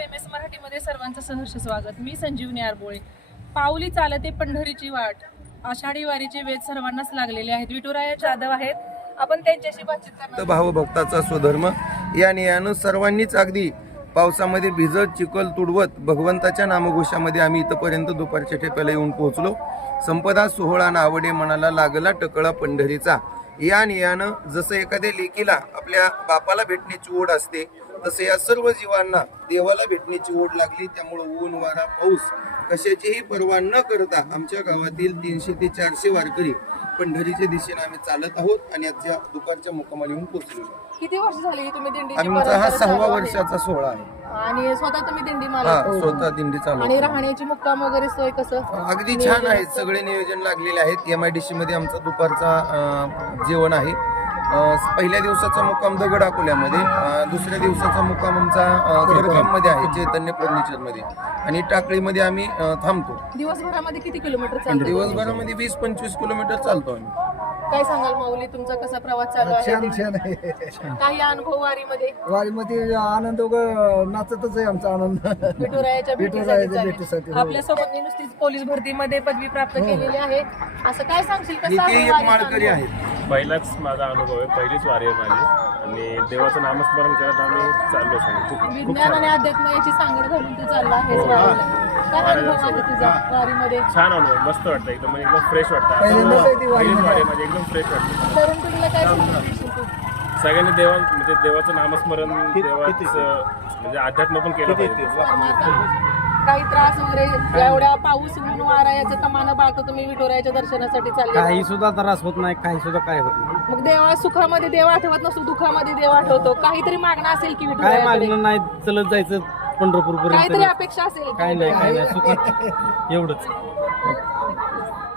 MS मराठीमध्ये सर्वांचं सहर्ष स्वागत. मी संजीवनी आरबोळे. पाऊली चालते पंढरीची वाट, आषाढी वारीचे वेध सर्वांनाच लागलेले आहेत. विठुराया जाधव आहेत, आपण त्यांच्याशी बातचीत करणार. भावभक्ताचा स्वधर्म या नियानं सर्वांनीच अगदी पावसामध्ये भिजत चिखल तुडवत भगवंताच्या नामघोषामध्ये आम्ही इथपर्यंत दुपारच्या ठेप्याला येऊन पोहोचलो. संपदा सोहळा नावडे मनाला लागला टकळा पंढरीचा. या नियानं जसं एखाद्या लेकीला आपल्या बापाला भेटण्याची ओढ असते, तसे या सर्व जीवांना देवाला भेटण्याची ओढ लागली. त्यामुळे ऊन वारा पाऊस कशाचीही पर्वा न करता आमच्या गावातील 300 ते 400 वारकरी पंढरीच्या दिशेने आम्ही चालत आहोत आणि आजच्या दुपारच्या मुक्कामाला येऊन पोहोचलो. किती वर्ष झाली तुम्ही दिंडी? आमचा हा 6वा वर्षाचा सोहळा आहे. आणि स्वतः तुम्ही दिंडी हा, मालक? स्वतः दिंडी चालू. आणि राहण्याची मुक्काम वगैरे सोय कसं? अगदी छान आहे, सगळे नियोजन लागलेले आहेत. MIDC मध्ये आमचा दुपारचा जेवण आहे. पहिल्या दिवसाचा मुक्काम दगड अकोल्यामध्ये, दुसऱ्या दिवसाचा मुक्काम आमचा खडकाम मध्ये आहे, चैतन्य फर्निचर मध्ये, आणि टाकळीमध्ये आम्ही थांबतो. दिवसभरामध्ये किती किलोमीटर चालतो? दिवसभरामध्ये 20-25 किलोमीटर चालतो आम्ही. काय सांगाल माऊली, तुमचा कसा प्रवास चालू आहे? छान आहे. काही अनुभव वारीमध्ये? वारीमध्ये आनंद नाचतच आहे आमचा आनंद. विठुरायाच्या भेटीसाठी. भेटीसाठी आपल्या सोबत नुसतीच पोलीस भरतीमध्ये पदवी प्राप्त केलेली आहे. असं काय सांगशील, कसं इथे आहे एक वारीचा माळकरी अनुभव? आहेत. पहिलाच माझा अनुभव आहे, पहिलीच वारी आहे माझी, आणि देवाचं नामस्मरण करत आम्ही चाललो सगळे. खूप विज्ञान आणि अध्यात्म याची सांगड घालून तू चालला आहेस वारीला. काय अनुभव आहे तुझा वारीमध्ये? छान अनुभव, मस्त वाटतं, एकदम म्हणजे एकदम फ्रेश वाटतं. पहिल्यांदाच आहे ती वारी. पहिलीच वारी आहे माझी, एकदम फ्रेश वाटतं. तरुण पिढीला काय सांगशील तू? सगळ्यांनी म्हणजे देवाचं नामस्मरण, देवाचं म्हणजे अध्यात्म पण केलं पाहिजे. काही त्रास वगैरे एवढ्या पाऊस ऊन वारा याचं कमानं बाळगतो तुम्ही विठुरायाच्या दर्शनासाठी चालले? काही सुद्धा त्रास होत नाही, काही सुद्धा काय होत नाही. मग देवा सुखामध्ये देव आठवत नसतो, दुःखामध्ये देव आठवतो. काहीतरी मागणं असेल की काय विठुरायाकडे? मागणं नाही, चलत जायचं पंढरपूर काहीतरी पर्यंत. अपेक्षा असेल? काय नाही, काय नाही, सुखात एवढंच.